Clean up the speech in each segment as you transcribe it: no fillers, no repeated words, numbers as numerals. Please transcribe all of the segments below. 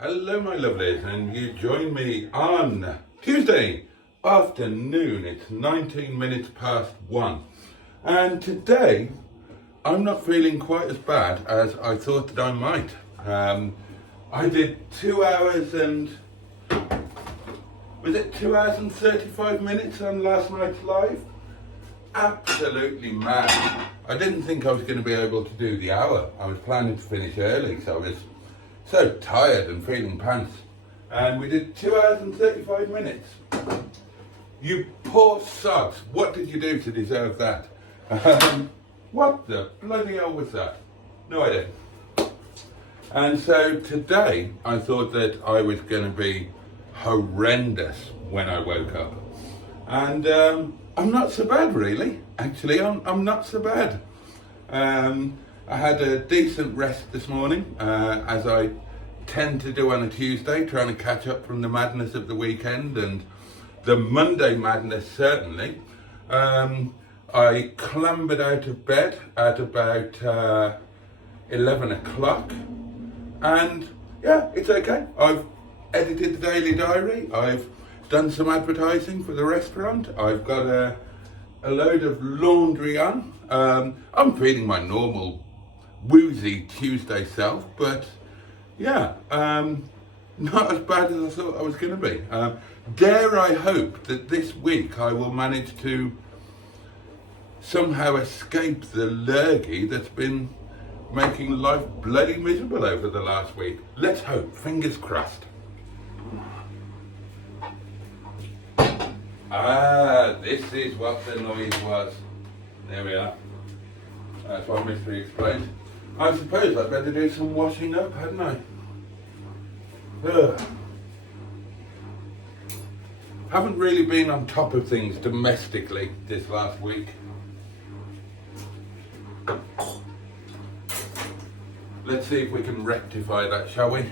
Hello my lovelies, and you join me on Tuesday afternoon. It's 19 minutes past 1, and today I'm not feeling quite as bad as I thought that I might. I did 2 hours and, was it 2 hours and 35 minutes on last night's live? Absolutely mad. I didn't think I was going to be able to do the hour. I was planning to finish early, so I was so tired and feeling pants. And we did 2 hours and 35 minutes. You poor sods. What did you do to deserve that? What the bloody hell was that? No idea. And so today I thought that I was going to be horrendous when I woke up. And I'm not so bad really. Actually, I'm not so bad. I had a decent rest this morning, as I tend to do on a Tuesday, trying to catch up from the madness of the weekend and the Monday madness certainly. I clambered out of bed at about 11 o'clock, and yeah, it's okay. I've edited the daily diary, I've done some advertising for the restaurant, I've got a load of laundry on. I'm feeling my normal woozy Tuesday self, but yeah, not as bad as I thought I was going to be. Dare I hope that this week I will manage to somehow escape the lurgy that's been making life bloody miserable over the last week. Let's hope, fingers crossed. This is what the noise was. There we are. That's one mystery explained. I suppose I'd better do some washing up, hadn't I? Ugh. Haven't really been on top of things domestically this last week. Let's see if we can rectify that, shall we?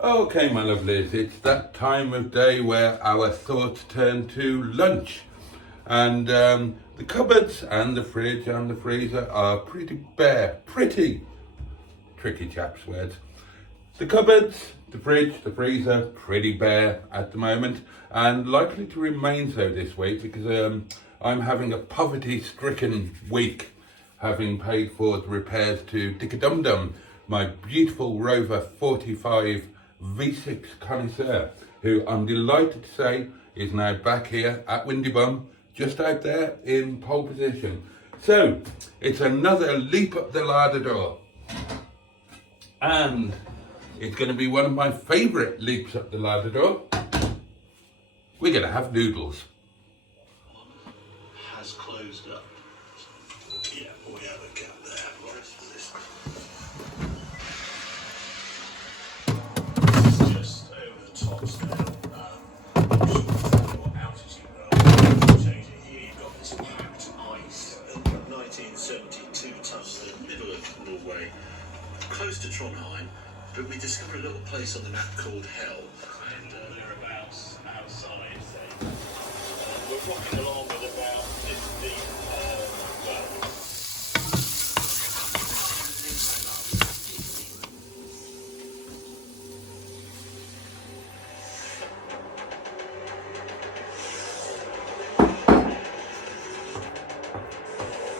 Okay, my lovelies, it's that time of day where our thoughts turn to lunch. And the cupboards and the fridge and the freezer are pretty bare. Pretty tricky chaps' words. The cupboards, the fridge, the freezer, pretty bare at the moment, and likely to remain so this week because I'm having a poverty-stricken week, having paid for the repairs to Dick-a-Dum-Dum, my beautiful Rover 45 V6 connoisseur, who I'm delighted to say is now back here at Windybum, just out there in pole position. So it's another leap up the ladder door, and it's going to be one of my favourite leaps up the ladder door. We're going to have noodles. Has closed up. Yeah, we have a gap there. What is this? Just over the tops now. What altitude we're change it here. You've got this packed ice. 1972 tons in the middle of Norway, close to Trondheim. But we discovered a little place on the map called Hell. And thereabouts outside, say. We're walking along with about 50, well.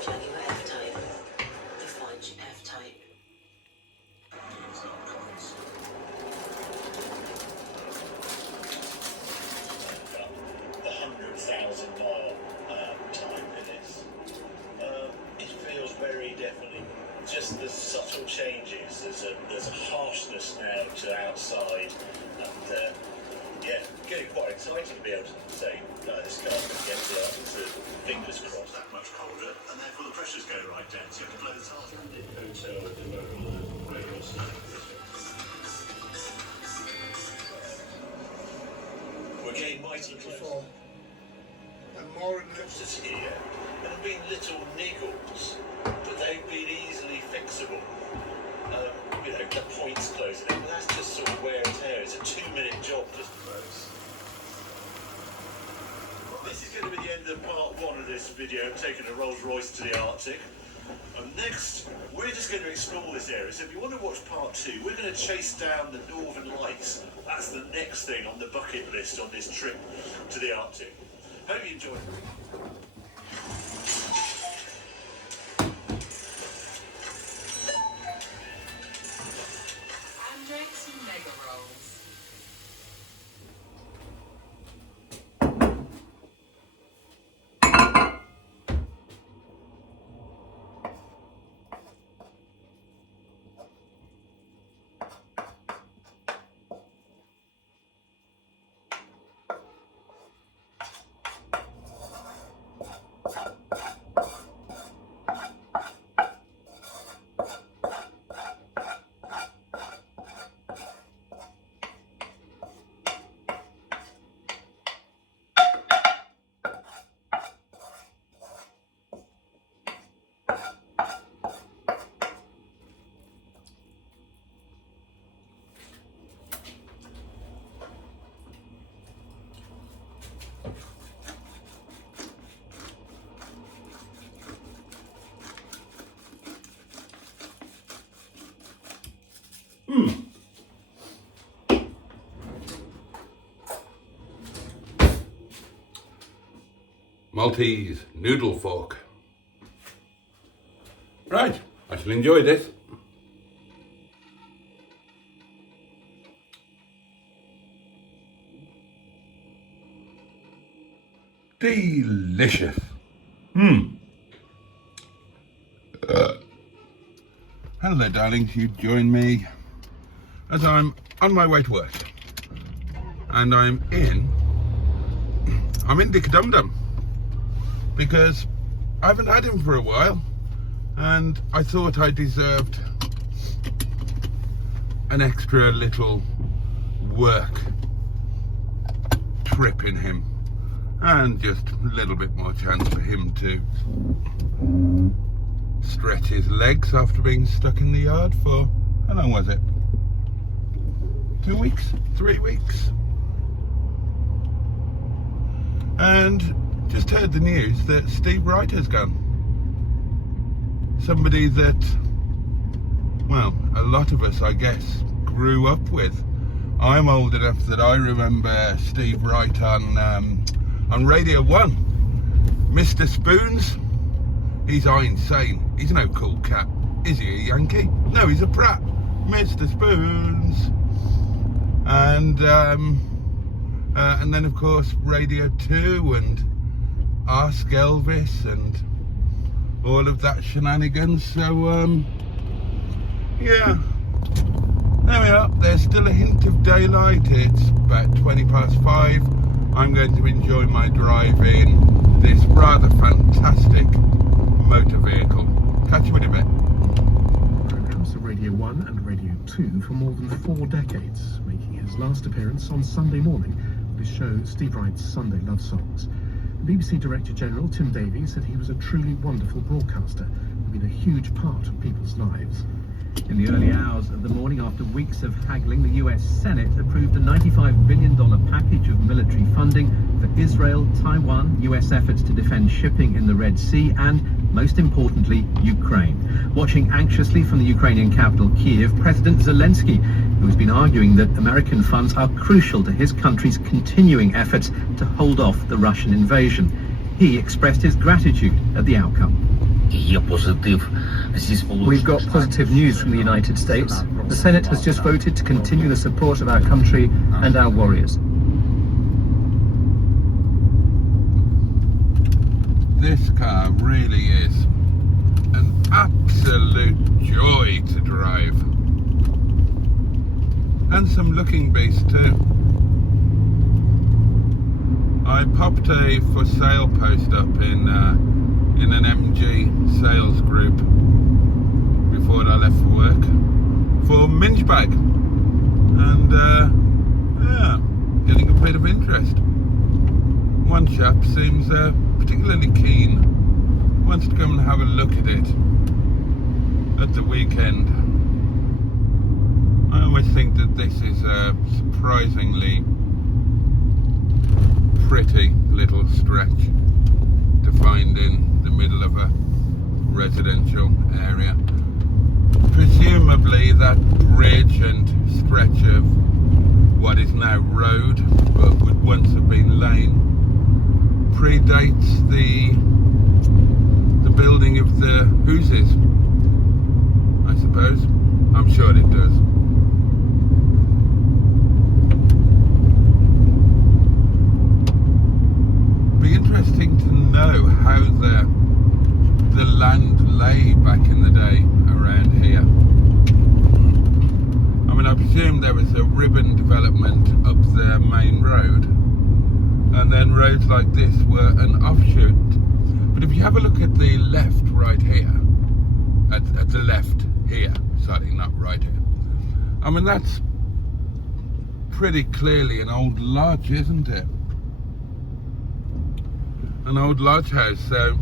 Check your F-type. Define your F-type. The 100,000-mile time minutes. It feels very definitely just the subtle changes. There's a harshness now to outside, and yeah, getting quite excited to be able to say this car's going to get to the answer. Fingers crossed. That much colder, and therefore the pressures go right down. So you have to blow the tires. Hotel at the moment, radio snow. We're getting mighty close. And more in Process here, and there have been little niggles, but they've been easily fixable. You know, the points closing in, but that's just going to be the end of part one of this video, taking a Rolls Royce to the Arctic. And next, we're just going to explore this area. So if you want to watch part two, we're going to chase down the Northern Lights. That's the next thing on the bucket list on this trip to the Arctic. Hope you enjoy it. Andrex Mega Rolls. Maltese noodle fork. Right, I shall enjoy this. Delicious. Hello darlings, you join me as I'm on my way to work. And I'm in Dick Dum Dum because I haven't had him for a while and I thought I deserved an extra little work trip in him and just a little bit more chance for him to stretch his legs after being stuck in the yard for, how long was it? 2 weeks? 3 weeks? And just heard the news that Steve Wright has gone. Somebody that, well, a lot of us, I guess, grew up with. I'm old enough that I remember Steve Wright on Radio 1. Mr. Spoons, he's insane. He's no cool cat. Is he a Yankee? No, he's a prat. Mr. Spoons. And then of course Radio 2 and Ask Elvis and all of that shenanigans. So yeah, there we are. There's still a hint of daylight. It's about 5:20. I'm going to enjoy my drive in this rather fantastic motor vehicle. Catch you in a bit. Programs for Radio 1 and Radio 2 for more than 4 decades, making his last appearance on Sunday morning with his show Steve Wright's Sunday Love Songs. BBC Director General Tim Davies said he was a truly wonderful broadcaster who'd been a huge part of people's lives. In the early hours of the morning, after weeks of haggling, the US Senate approved a $95 billion package of military funding for Israel, Taiwan, US efforts to defend shipping in the Red Sea, and, most importantly, Ukraine. Watching anxiously from the Ukrainian capital, Kiev, President Zelensky, who has been arguing that American funds are crucial to his country's continuing efforts to hold off the Russian invasion. He expressed his gratitude at the outcome. We've got positive news from the United States. The Senate has just voted to continue the support of our country and our warriors. This car really is an absolute joy to drive. And some looking beasts too. I popped a for sale post up in an MG sales group before I left for work for Minge Bag, and yeah, getting a bit of interest. One chap seems particularly keen, wants to come and have a look at it at the weekend. I always think that this is a surprisingly pretty little stretch to find in the middle of a residential area. Presumably that bridge and stretch of what is now road but would once have been lane predates the building of the houses, I suppose. I'm sure it does. Be interesting to know how the land lay back in the day around here. I mean, I presume there was a ribbon development up the main road, and then roads like this were an offshoot. But if you have a look at the left right here, at the left here, sorry, not right here, I mean, that's pretty clearly an old lodge, isn't it? An old lodge house. So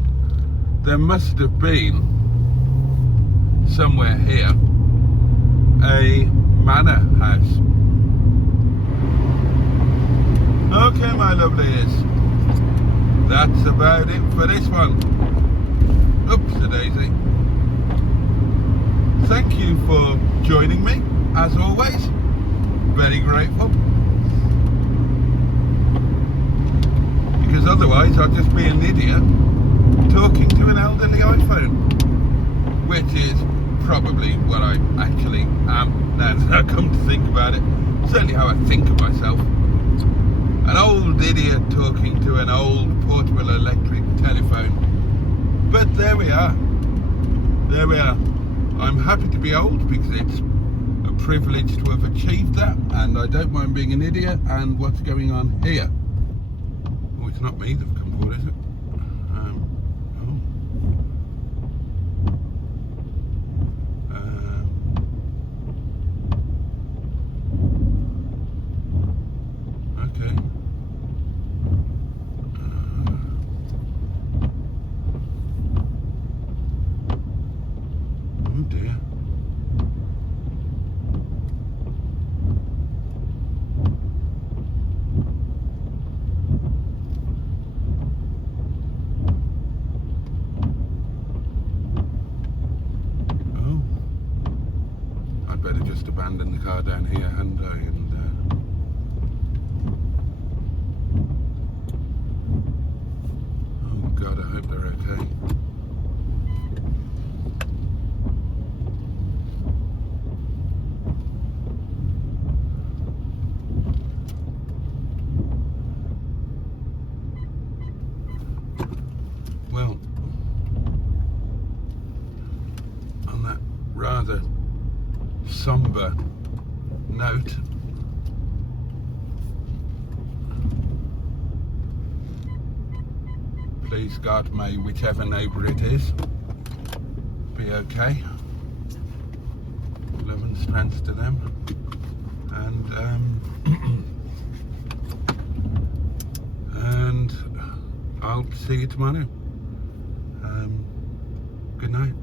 there must have been somewhere here a manor house. Okay, my lovelies, that's about it for this one. Oops-a-daisy. Thank you for joining me, as always. Very grateful. Because otherwise I'd just be an idiot talking to an elderly iPhone, which is probably what I actually am, now that I come to think about it. Certainly how I think of myself. An old idiot talking to an old portable electric telephone. But there we are. There we are. I'm happy to be old because it's a privilege to have achieved that, and I don't mind being an idiot. And what's going on here? Oh, it's not me that's come forward, is it? Okay. Oh dear. Oh. I'd better just abandon the car down here, hadn't I? And oh God, I hope they're okay. Well, on that rather somber note, please God, may whichever neighbour it is be okay. Love and strength to them, and and I'll see you tomorrow. Good night.